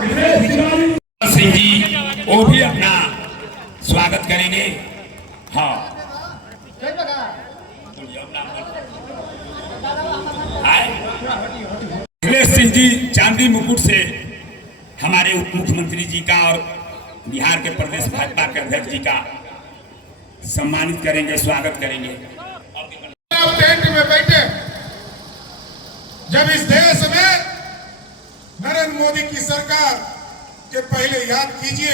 सिंह जी वो भी अपना स्वागत करेंगे। हाँ अखिलेश सिंह जी चांदी मुकुट से हमारे उप मुख्यमंत्री जी का और बिहार के प्रदेश भाजपा के अध्यक्ष जी का सम्मानित करेंगे, स्वागत करेंगे। टेंट में बैठे जब इस देश में नरेंद्र मोदी की सरकार के पहले याद कीजिए,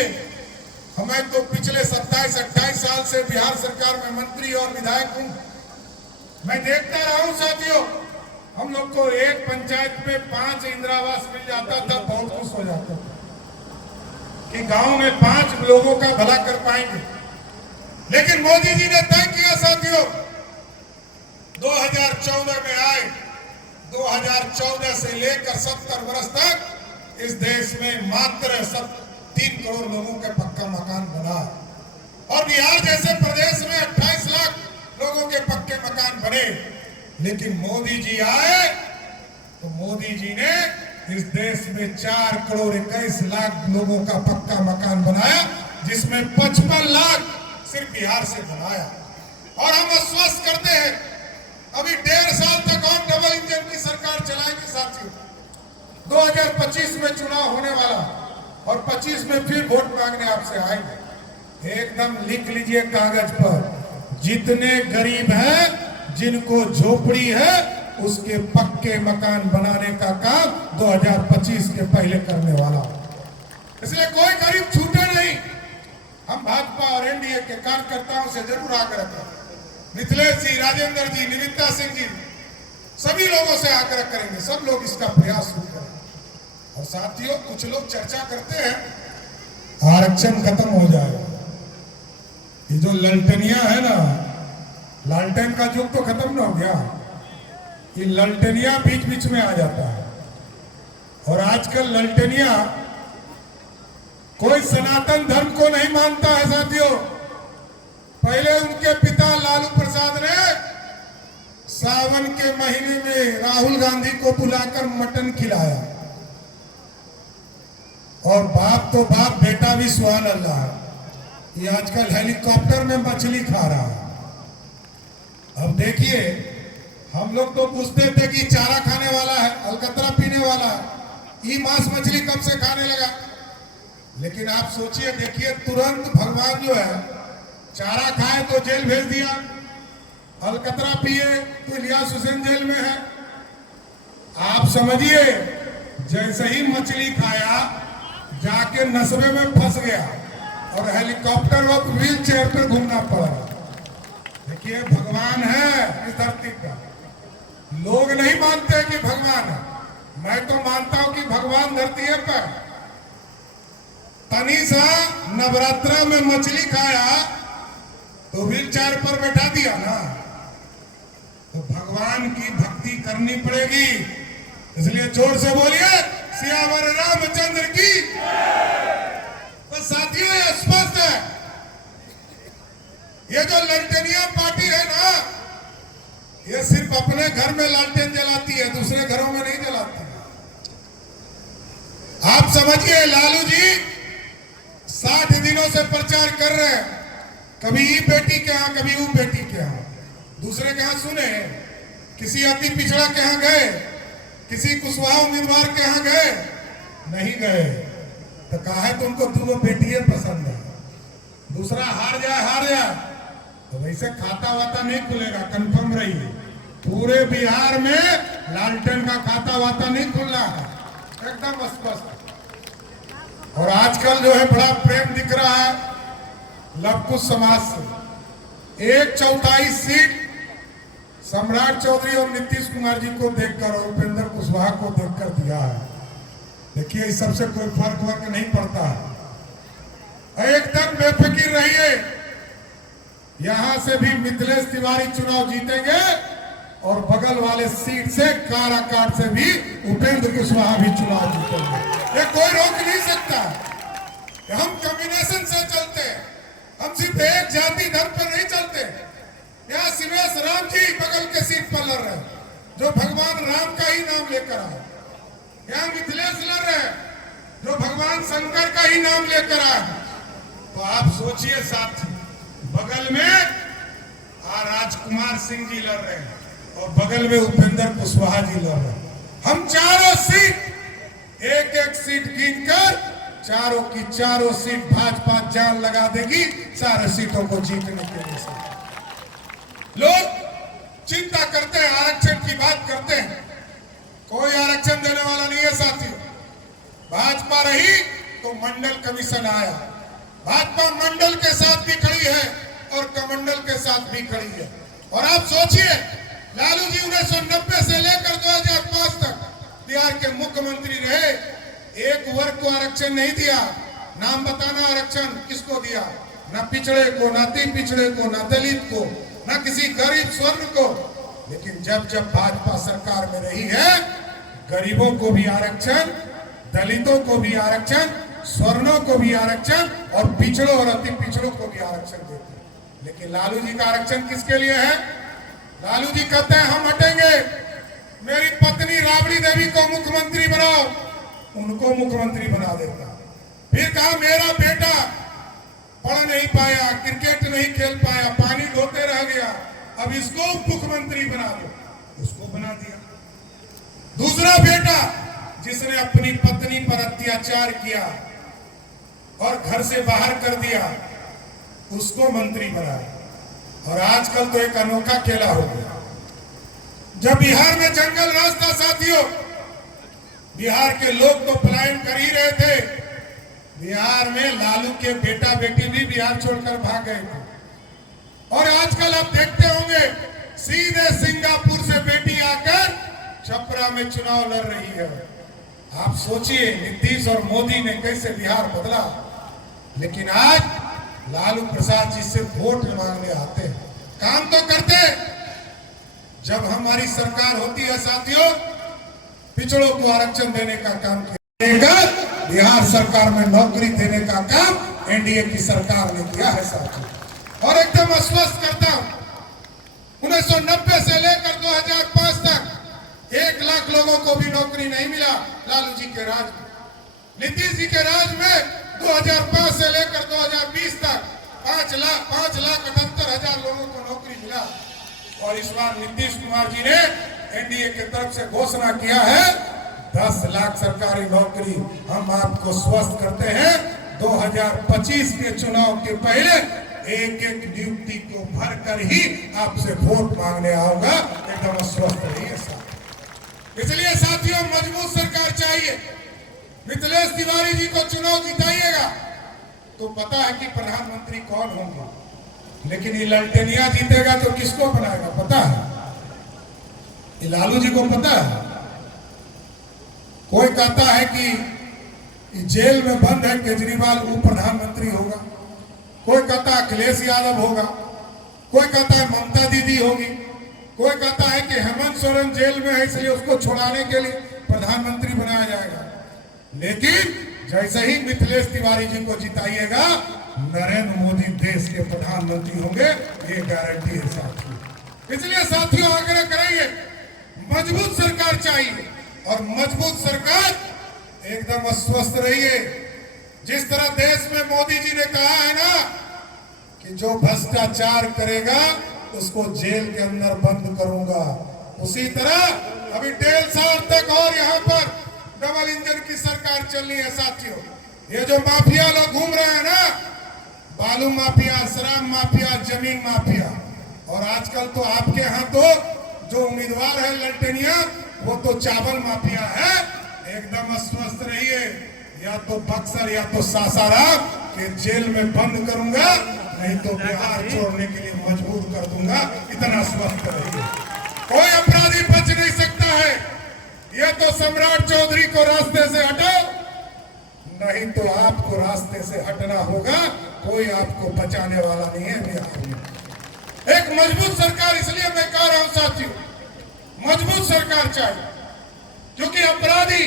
हमें तो पिछले 27-28 साल से बिहार सरकार में मंत्री और विधायक हूं। मैं देखता रहा हूं साथियों, हम लोग को एक पंचायत में 5 इंदिरा आवास मिल जाता था, बहुत खुश हो जाता था कि गांव में 5 लोगों का भला कर पाएंगे। लेकिन मोदी जी ने तय किया साथियों, 2014 में आए, 2014 से लेकर 70 वर्ष तक इस देश में मात्र 3 करोड़ लोगों के पक्का मकान बना, और बिहार जैसे प्रदेश में 28 लाख लोगों के पक्के मकान बने। लेकिन मोदी जी आए तो मोदी जी ने इस देश में 4 करोड़ 21 लाख लोगों का पक्का मकान बनाया, जिसमें 55 लाख सिर्फ बिहार से बनाया। और हम आश्वस्त करते हैं अभी 1.5 साल तक और डबल इंजन की सरकार चलाएगी साथियों। 2025 में चुनाव होने वाला और 25 में फिर वोट मांगने आपसे आएंगे। एकदम लिख लीजिए कागज पर, जितने गरीब हैं, जिनको झोपड़ी है, उसके पक्के मकान बनाने का काम 2025 के पहले करने वाला। इसलिए कोई गरीब छूटे नहीं। हम भाजपा और एनडीए के कार्यकर्ताओं से जरूर आग्रह करें, मिथिलेश जी, राजेंद्र जी, निविता सिंह जी, सभी लोगों से आग्रह करेंगे, सब लोग इसका प्रयास शुरू करें। और साथियों, कुछ लोग चर्चा करते हैं आरक्षण खत्म हो जाएगा। ये जो ललटनिया है ना, लालटेन का युग तो खत्म ना हो गया, ये ललटनिया बीच बीच में आ जाता है। और आजकल ललटनिया कोई सनातन धर्म को नहीं मानता है साथियों। पहले उनके पिता लालू प्रसाद ने सावन के महीने में राहुल गांधी को बुलाकर मटन खिलाया, और बाप तो बाप, बेटा भी सुभान अल्लाह। ये आजकल हेलीकॉप्टर में मछली खा रहा है। अब देखिए, हम लोग तो पूछते थे कि चारा खाने वाला है, अलकतरा पीने वाला है, ये मांस मछली कब से खाने लगा। लेकिन आप सोचिए, देखिए, तुरंत भगवान जो है चारा खाए तो जेल भेज दिया, अलकतरा पिए तो इलियास हुसैन जेल में है। आप समझिए, जैसे ही मछली खाया जाके नस्बे में फंस गया और हेलीकॉप्टर और व्हील चेयर पर घूमना पड़ा। देखिए, भगवान है इस धरती पर। लोग नहीं मानते कि भगवान है, मैं तो मानता हूं कि भगवान धरती पर। तनीसा नवरात्रा में मछली खाया तो व्हील चेयर पर बैठा दिया ना, तो भगवान की भक्ति करनी पड़ेगी। इसलिए जोर से बोलिए, सियावर रामचंद्र की। तो साथियों, ये स्पष्ट है, ये जो ललटेनिया पार्टी है ना, ये सिर्फ अपने घर में लालटेन जलाती है, दूसरे घरों में नहीं जलाती। आप समझिए, लालू जी 60 दिनों से प्रचार कर रहे हैं, कभी ई बेटी के यहां, कभी वो बेटी के यहां, दूसरे के यहां सुने, किसी अति पिछड़ा के यहां गए, किसी कुशवाहा उम्मीदवार के यहां गए, नहीं गए। तो कहा है तुमको 2 बेटियां पसंद है, दूसरा हार जाए तो वैसे खाता वाता नहीं खुलेगा, कंफर्म रहिए। पूरे बिहार में लालटेन का खाता वाता नहीं खुलना है, एकदम स्पष्ट। और आजकल जो है बड़ा प्रेम दिख रहा है लवकुश समाज से। 1/4 सीट सम्राट चौधरी और नीतीश कुमार जी को देखकर और उपेंद्र कुशवाहा को देखकर दिया है। देखिए, इस सबसे कोई फर्क नहीं पड़ता है। एकदम बेफिक्र रहिए, यहां से भी मिथिलेश तिवारी चुनाव जीतेंगे और बगल वाले सीट से काराकाट से भी उपेंद्र कुशवाहा भी चुनाव जीतेंगे। ये कोई रोक नहीं सकता। हम कॉम्बिनेशन से चलते हैं, हम सिर्फ एक जाति धर्म पर नहीं चलते। यहाँ शिवेश राम जी बगल के सीट पर लड़ रहे हैं, जो भगवान राम का ही नाम लेकर आए। यहाँ मिथिलेश लड़ रहे हैं, जो भगवान शंकर का ही नाम लेकर आए। तो आप सोचिए साथी, बगल में राजकुमार सिंह जी लड़ रहे हैं और बगल में उपेंद्र कुशवाहा जी लड़ रहे हैं। हम चारों सीट एक एक सीट गिनकर चारों की चारों सीट भाजपा जान लगा देगी सारे सीटों को जीतने के लिए। लोग चिंता करते हैं, आरक्षण की बात करते हैं, कोई आरक्षण देने वाला नहीं है साथियों। भाजपा रही तो मंडल कमीशन आया, भाजपा मंडल के साथ भी खड़ी है और कमंडल के साथ भी खड़ी है। और आप सोचिए, लालू जी 1990 से लेकर 2005 तक बिहार के मुख्यमंत्री रहे, एक वर्ग को आरक्षण नहीं दिया। नाम बताना आरक्षण किसको दिया? ना पिछड़े को, ना अति पिछड़े को, ना दलित को, ना किसी गरीब स्वर्ण को। लेकिन जब जब भाजपा सरकार में रही है, गरीबों को भी आरक्षण, दलितों को भी आरक्षण, स्वर्णों को भी आरक्षण और पिछड़ों और अति पिछड़ों को भी आरक्षण देते हैं। लेकिन लालू जी का आरक्षण किसके लिए है? लालू जी कहते हैं हम हटेंगे, मेरी पत्नी राबड़ी देवी को मुख्यमंत्री बनाओ, उनको मुख्यमंत्री बना देता। फिर कहा मेरा बेटा पढ़ नहीं पाया, क्रिकेट नहीं खेल पाया, पानी ढोते रह गया, अब इसको मुख्यमंत्री बना दो, उसको बना दिया। दूसरा बेटा जिसने अपनी पत्नी पर अत्याचार किया और घर से बाहर कर दिया, उसको मंत्री बनाया। और आजकल तो एक अनोखा खेला हो गया। जब बिहार में जंगल राज था साथियों, बिहार के लोग तो पलायन कर ही रहे थे, बिहार में लालू के बेटा बेटी भी बिहार छोड़कर भाग गए थे। और आजकल आप देखते होंगे सीधे सिंगापुर से बेटी आकर छपरा में चुनाव लड़ रही है। आप सोचिए नीतीश और मोदी ने कैसे बिहार बदला। लेकिन आज लालू प्रसाद जी से वोट मांगने आते हैं, काम तो करते। जब हमारी सरकार होती है साथियों, पिछड़ों को आरक्षण देने का काम किया, बिहार सरकार में नौकरी देने का काम एनडीए की सरकार ने किया है साथियों। और एकदम आश्वस्त करता हूं, 1990 से लेकर 2005 तक 1 लाख लोगों को भी नौकरी नहीं मिला लालू जी के राज में। नीतीश जी के राज में 2005 से लेकर 2020 तक 5,78,000 लोगों को नौकरी मिला। और इस बार नीतीश कुमार जी ने एनडीए की तरफ से घोषणा किया है 10 लाख सरकारी नौकरी हम आपको स्वस्थ करते हैं। 2025 के चुनाव के पहले एक एक नियुक्ति को भर कर ही आपसे वोट मांगने आऊंगा, एकदम स्वस्थ रहिए साथ। इसलिए साथियों मजबूत सरकार चाहिए। मिथिलेश तिवारी जी को चुनाव जिताइएगा तो पता है कि प्रधानमंत्री कौन होंगे, लेकिन ये ललटेनिया जीतेगा तो किसको बनाएगा पता है? ये लालू जी को पता है। कोई कहता है कि जेल में बंद है केजरीवाल, वो प्रधानमंत्री होगा। कोई कहता है अखिलेश यादव होगा, कोई कहता है ममता दीदी होगी, कोई कहता है कि हेमंत सोरेन जेल में है इसलिए उसको छुड़ाने के लिए प्रधानमंत्री बनाया जाएगा। लेकिन जैसे ही मिथिलेश तिवारी जी को जिताइएगा, नरेंद्र मोदी देश के प्रधानमंत्री होंगे, ये गारंटी है साथियों। इसलिए साथियों आग्रह करेंगे, मजबूत सरकार चाहिए और मजबूत सरकार एकदम अस्वस्थ रहिए। जिस तरह देश में मोदी जी ने कहा है ना कि जो भ्रष्टाचार करेगा उसको जेल के अंदर बंद करूंगा, उसी तरह अभी 1.5 साल तक और यहाँ पर डबल इंजन की सरकार चल रही है साथियों। ये जो माफिया लोग घूम रहे हैं ना, बालू माफिया, शराब माफिया, जमीन माफिया, और आजकल तो आपके यहाँ तो जो उम्मीदवार है ललटेनिया, वो तो चावल माफिया है। एकदम अस्वस्थ रहिए, या तो बक्सर या तो सासाराम के जेल में बंद करूंगा, नहीं तो बिहार छोड़ने के लिए मजबूर कर दूंगा। इतना स्वस्थ रहिए, कोई अपराधी बच नहीं सकता है। ये तो सम्राट चौधरी को रास्ते से हटाओ, नहीं तो आपको रास्ते से हटना होगा। कोई आपको बचाने वाला नहीं है बिहार में। एक मजबूत सरकार, इसलिए मैं कह रहा हूं साथियों, मजबूत सरकार चाहिए, क्योंकि अपराधी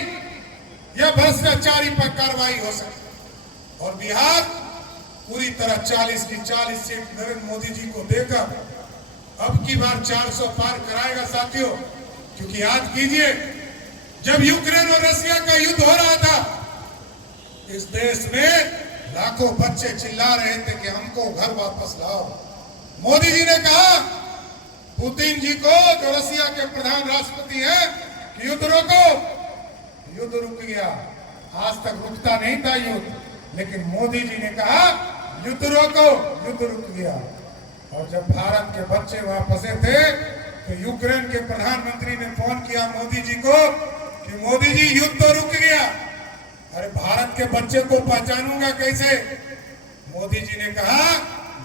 या भ्रष्टाचारी पर कार्रवाई हो सके। और बिहार पूरी तरह 40 की 40 सीट नरेंद्र मोदी जी को देकर अब की बार 400 पार कराएगा साथियों। क्योंकि आज कीजिए, जब यूक्रेन और रशिया का युद्ध हो रहा था, इस देश में लाखों बच्चे चिल्ला रहे थे कि हमको घर वापस लाओ। मोदी जी ने कहा पुतिन जी को, जो रसिया के प्रधान राष्ट्रपति हैं, कि युद्ध रोको। युद्ध रुक गया। आज तक रुकता नहीं था युद्ध, लेकिन मोदी जी ने कहा युद्ध रोको, युद्ध रुक गया। और जब भारत के बच्चे वहां फंसे थे तो यूक्रेन के प्रधानमंत्री ने फोन किया मोदी जी को कि मोदी जी युद्ध तो रुक गया, अरे भारत के बच्चे को पहचानूंगा कैसे? मोदी जी ने कहा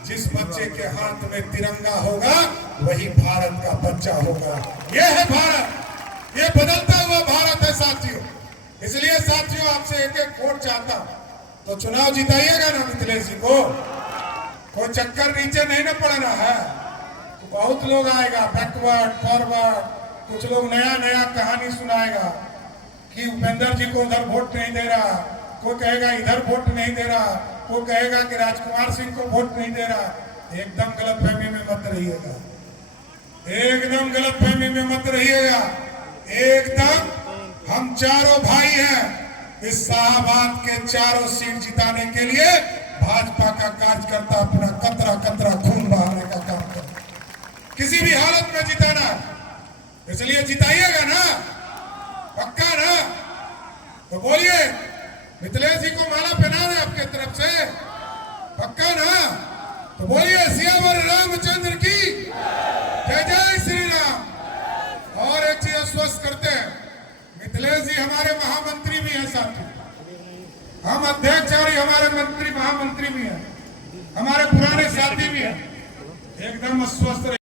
जिस बच्चे के हाथ में तिरंगा होगा वही भारत का बच्चा होगा। यह है भारत, ये बदलता हुआ भारत है साथियों। इसलिए साथियों आपसे एक एक वोट चाहता हूं, तो चुनाव जिताइएगा ना मिथिलेश जी को। कोई चक्कर नीचे नहीं ना पड़ना है। तो बहुत लोग आएगा बैकवर्ड फॉरवर्ड, कुछ लोग नया नया कहानी सुनाएगा कि उपेंद्र जी को उधर वोट नहीं दे रहा, कोई कहेगा इधर वोट नहीं दे रहा, कोई कहेगा कि राजकुमार सिंह को वोट नहीं दे रहा। एकदम गलतफहमी में मत रहिएगा, एकदम गलतफहमी में मत रहिएगा। एकदम हम चारों भाई हैं। इस शाहबाद के चारों सीट जिताने के लिए भाजपा का कार्यकर्ता अपना कतरा कतरा खून बहाने का काम कर, किसी भी हालत में जिताना। इसलिए जिताइएगा ना, पक्का ना? तो बोलिए मिथिलेश जी को माला पहना रहे आपके तरफ से, पक्का ना? तो बोलिए सियावर रामचंद्र की जय जय श्री राम। और एक चीज स्वस्थ करते हैं, मिथिलेश जी हमारे महामंत्री भी हैं साथी, हम अध्यक्ष और हमारे मंत्री महामंत्री भी हैं, हमारे पुराने साथी भी हैं। एकदम स्वस्थ